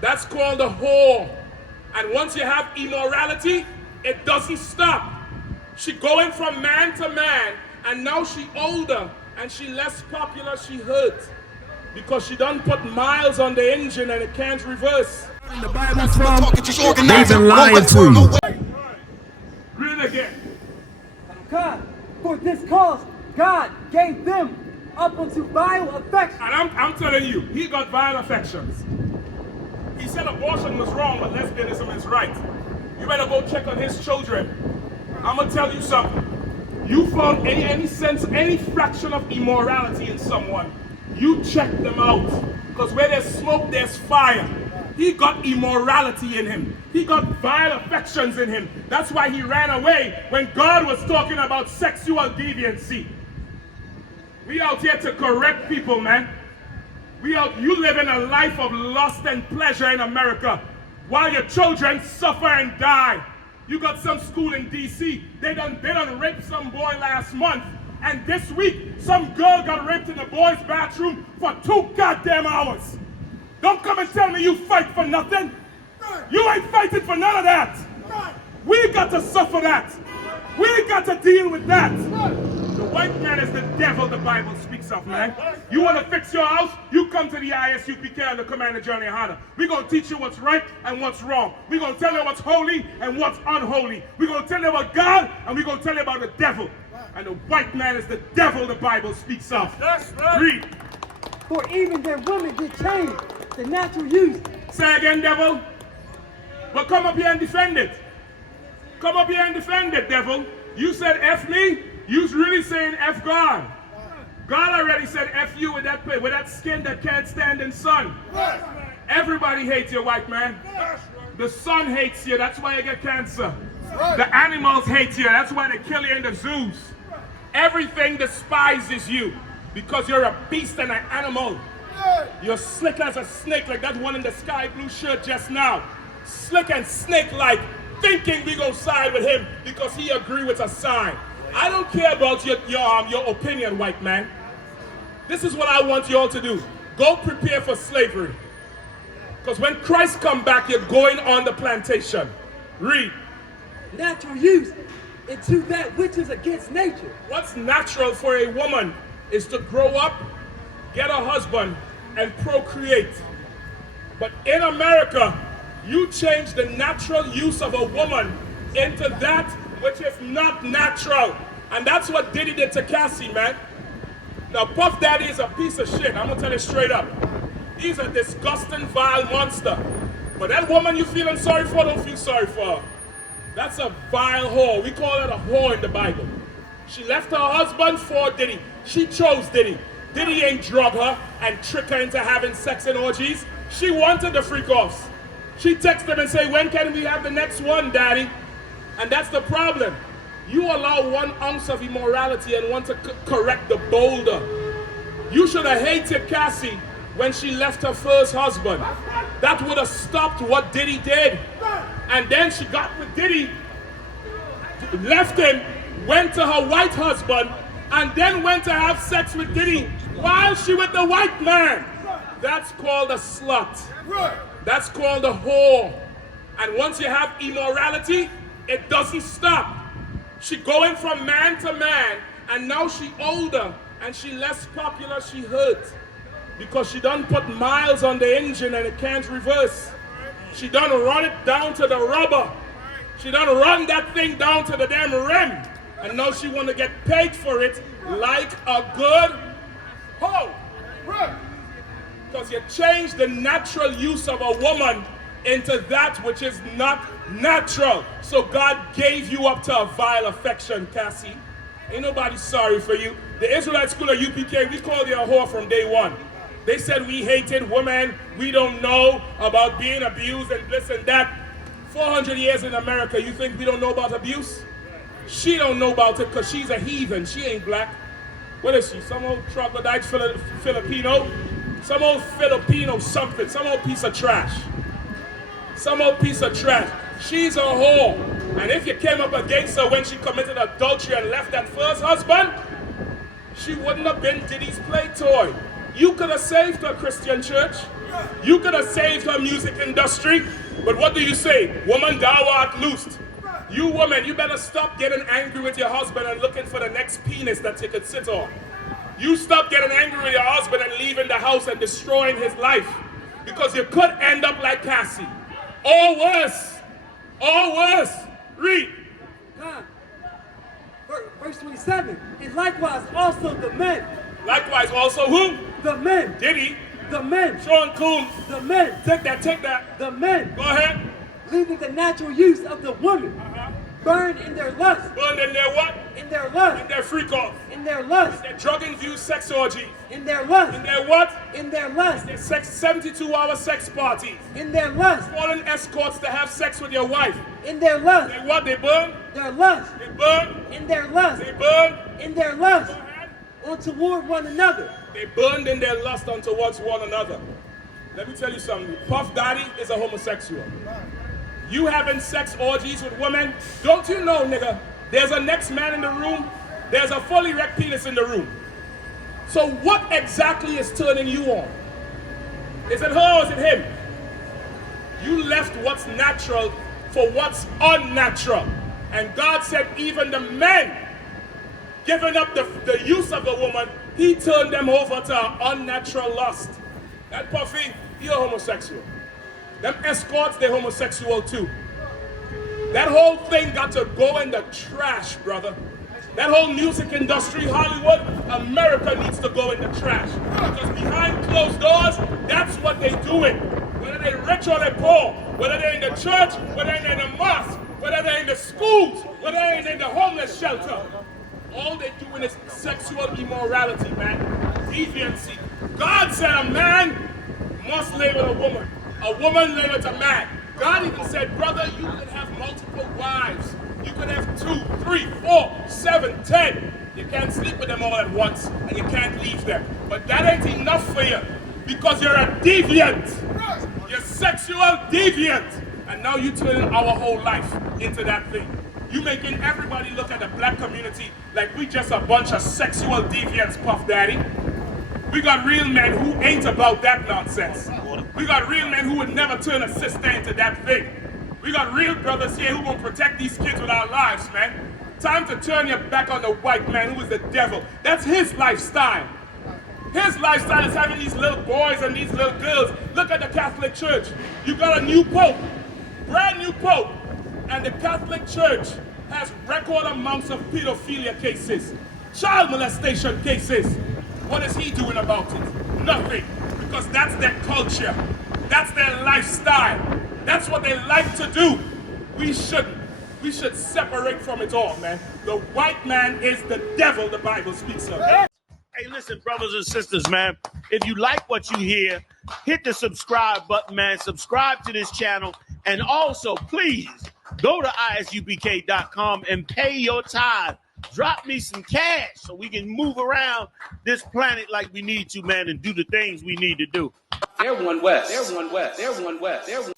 That's called a whore. And once you have immorality, it doesn't stop. She going from man to man, and now she older, and she less popular, she hurt. Because she done put miles on the engine and it can't reverse. The Bible's from, they've been lying to you. Read it again. God, for this cause, God gave them up unto vile affections. And I'm telling you, he got vile affections. He said abortion was wrong, but lesbianism is right. You better go check on his children. I'm gonna tell you something. You found any sense, any fraction of immorality in someone, you check them out. Because where there's smoke, there's fire. He got immorality in him. He got vile affections in him. That's why he ran away when God was talking about sexual deviancy. We out here to correct people, man. You live in a life of lust and pleasure in America while your children suffer and die. You got some school in DC, they done raped some boy last month. And this week, some girl got raped in the boys' bathroom for 2 goddamn hours. Don't come and tell me you fight for nothing. You ain't fighting for none of that. We got to suffer that. We got to deal with that. The white man is the devil the Bible speaks of, man. You want to fix your house? You come to the ISUPK and the Commander Johnny Hanna. We're going to teach you what's right and what's wrong. We're going to tell you what's holy and what's unholy. We're going to tell you about God and we're going to tell you about the devil. And the white man is the devil the Bible speaks of. Read. For even their women did change the natural use. Say again, devil. But come up here and defend it. Come up here and defend it, devil. You said F me. You's really saying F God. God already said F you with that skin that can't stand in sun. Everybody hates you, white man. The sun hates you, that's why you get cancer. The animals hate you, that's why they kill you in the zoos. Everything despises you because you're a beast and an animal. You're slick as a snake, like that one in the sky blue shirt just now. Slick and snake-like, thinking we gonna side with him because he agree with a side. I don't care about your opinion, white man. This is what I want you all to do. Go prepare for slavery. Because when Christ come back, you're going on the plantation. Read. Natural use into that which is against nature. What's natural for a woman is to grow up, get a husband, and procreate. But in America, you change the natural use of a woman into that which is not natural. And that's what Diddy did to Cassie, man. Now, Puff Daddy is a piece of shit. I'm gonna tell you straight up. He's a disgusting, vile monster. But that woman you feeling sorry for, don't feel sorry for her. That's a vile whore. We call it a whore in the Bible. She left her husband for Diddy. She chose Diddy. Diddy ain't drug her and trick her into having sex and orgies. She wanted the freak-offs. She texted him and say, when can we have the next one, daddy? And that's the problem. You allow 1 ounce of immorality and want to correct the boulder. You should have hated Cassie when she left her first husband. That would have stopped what Diddy did. And then she got with Diddy, left him, went to her white husband, and then went to have sex with Diddy while she with the white man. That's called a slut. That's called a whore. And once you have immorality, it doesn't stop. She going from man to man, and now she older, and she less popular, she hurt. Because she done put miles on the engine and it can't reverse. She done run it down to the rubber. She done run that thing down to the damn rim. And now she want to get paid for it like a good hoe. Because you change the natural use of a woman into that which is not natural. So God gave you up to a vile affection, Cassie. Ain't nobody sorry for you. The Israelite school of UPK, we called you a whore from day one. They said we hated women, we don't know about being abused and this and that. 400 years in America, you think we don't know about abuse? She don't know about it because she's a heathen. She ain't black. What is she? Some old troglodyte Filipino? Some old Filipino something. Some old piece of trash. Some old piece of trash. She's a whore. And if you came up against her when she committed adultery and left that first husband, she wouldn't have been Diddy's play toy. You could have saved her, Christian church. You could have saved her music industry, but what do you say? Woman, thou art loosed. You woman, you better stop getting angry with your husband and looking for the next penis that you could sit on. You stop getting angry with your husband and leaving the house and destroying his life, because you could end up like Cassie. Or worse. Or worse. Read. God. Verse 27. And likewise also the men. Likewise also who? The men. Did he? The men. Sean Combs. The men. Take that, take that. The men. Go ahead. Leaving the natural use of the woman. Burned in their lust. Burned in their what? In their lust. In their freak off. In their lust. Their drug-infused sex orgy. In their lust. In their what? In their lust. Their 72-hour sex parties. In their lust. Calling escorts to have sex with your wife. In their lust. They what? They burn? Their lust. They burn? In their lust. They burn? In their lust. On toward one another. They burned in their lust on towards one another. Let me tell you something. Puff Daddy is a homosexual. You having sex orgies with women? Don't you know, nigga, there's a next man in the room, there's a fully erect penis in the room. So what exactly is turning you on? Is it her or is it him? You left what's natural for what's unnatural. And God said even the men giving up the use of the woman, he turned them over to unnatural lust. That Puffy, he a homosexual. Them escorts, they're homosexual too. That whole thing got to go in the trash, brother. That whole music industry, Hollywood, America needs to go in the trash. Because behind closed doors, that's what they're doing. Whether they're rich or they're poor, whether they're in the church, whether they're in the mosque, whether they're in the schools, whether they're in the homeless shelter. All they're doing is sexual immorality, man. Deviancy. God said a man must lay with a woman lay with a man. God even said, brother, you could have multiple wives. You could have 2, 3, 4, 7, 10. You can't sleep with them all at once, and you can't leave them. But that ain't enough for you, because you're a deviant. You're sexual deviant. And now you're turning our whole life into that thing. You making everybody look at the black community like we just a bunch of sexual deviants, Puff Daddy. We got real men who ain't about that nonsense. We got real men who would never turn a sister into that thing. We got real brothers here who will protect these kids with our lives, man. Time to turn your back on the white man who is the devil. That's his lifestyle. His lifestyle is having these little boys and these little girls. Look at the Catholic Church. You got a new pope, brand new pope, and the Catholic Church has record amounts of pedophilia cases, child molestation cases. What is he doing about it? Nothing. Because that's their culture. That's their lifestyle. That's what they like to do. We shouldn't. We should separate from it all, man. The white man is the devil the Bible speaks of. Hey, listen, brothers and sisters, man. If you like what you hear, hit the subscribe button, man. Subscribe to this channel. And also, please, go to ISUPK.com and pay your tithe. Drop me some cash so we can move around this planet like we need to, man, and do the things we need to do. They're one West. They're one West. They're one West. They're one